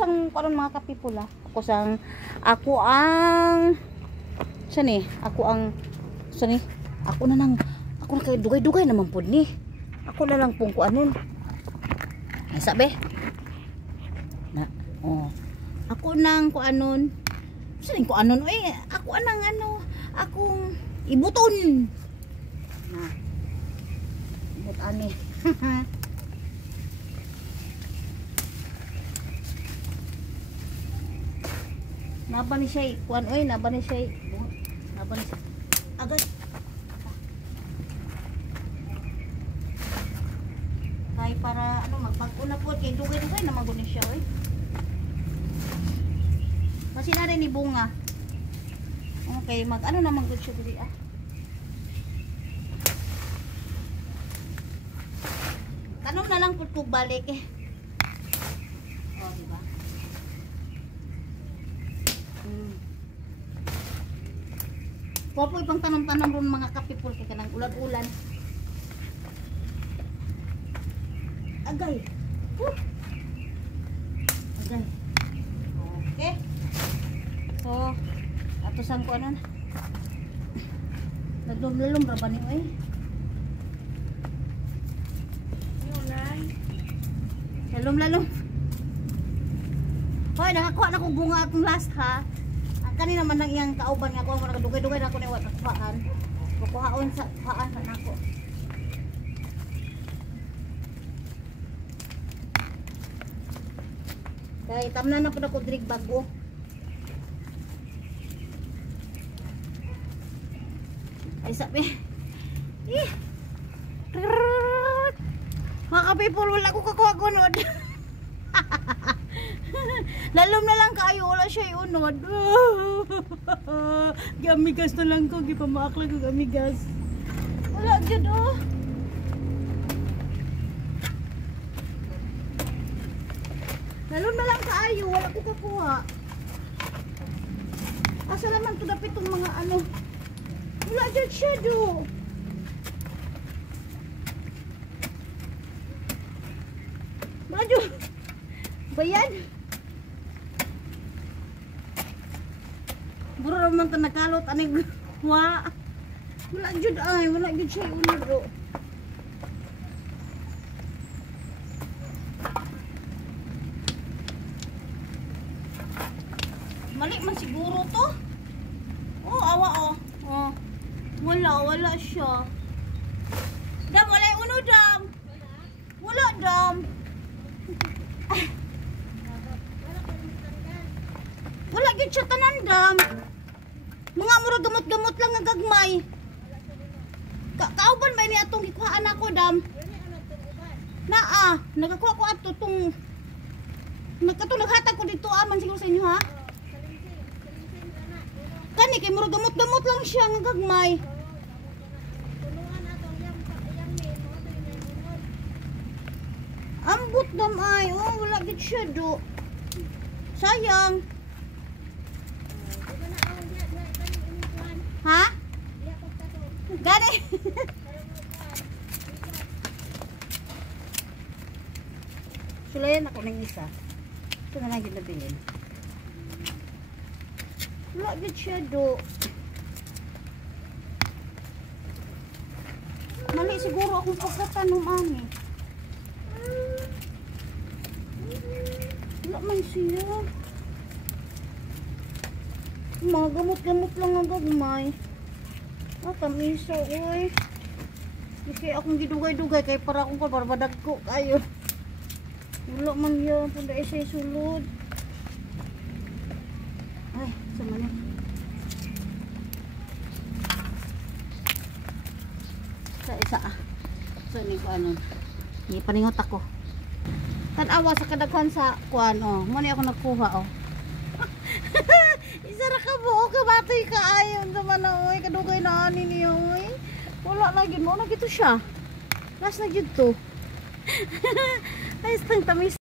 sang karon mga kapipula. Ako ang sani, ako na kay dugay-dugay naman pud ni. Ako na lang pong kuanon. Ay sabi. Na, oh. Ako nang kuanon. Saan ko anon? Ako anang akong ibuton. Na. Ibut ani. Naba ni siya kuan naba ni siya. Agad. Kay para magpag-una po kay dugay-dugay na maguni siya Kasi na rin ni bunga. Okay, naman good siya diri Tanong na lang pud kog balik Oh, di ba? Popoy pang tanong-tanong ron mga kapipol kay kanang ulan-ulan. Agay. Agay. Okay. So, ato sang ko nagdum-lulum ra ba ni Lalom. Hoy, nakakuha na kong bunga akong last ha. Ang kanina man nang iyang kauban nga ako nakadugay-dugay na ako ni wa kuhaan. Kukuhaon sa kuhaan na nako. Kay tamnan na pud ako drig bago. Ay sabi. Mga kapipol, wala ko kakuha unod. Lalom na lang kayo, wala siya unod. Gamigas na lang ko, gipamaak lang ko gamigas. Wala dyan Lalom na lang kayo, wala ko kakuha. Asa naman to dapit itong mga wala dyan siya Maju. Bayan. Buro naman ito nakalot. Wala jud siya unod Mali man siguro to. Awa Wala siya. Dam, wala yung unod dam. Wala dam. Wala gyud siya tanan dam. Mga mura gamot-gamot lang nga gagmay. Kauban ba ni atong gikuhaan ako dam? Nagakuha ko ato tong naghatag ko dito man siguro sa inyo ha. Kani kay mura gamot-gamot lang siya nga gagmay. Ambot dam wala gyud siya Sayang. Ha? Gani. Sulayan ako ng isa. Ito na lang ginabilin. Wala gyud siya Mali siguro akong pagkatanom Wala man siya. Mga gamot-gamot lang ang gagmay. Tamisa Kaya akong gidugay-dugay kay para akong barbadag ko kayo. Wala man yan. Punda isa sulod. Ay, sama na. Isa So, ni ko ipaningot ako. Tanawa sa kadaghan sa muna ako nagkuha Isa ra ka buo ka batoy ka ayon naman kadugay na ani niyo Wala na gyud mo na gito siya. Last na gyud to. Ay, tamis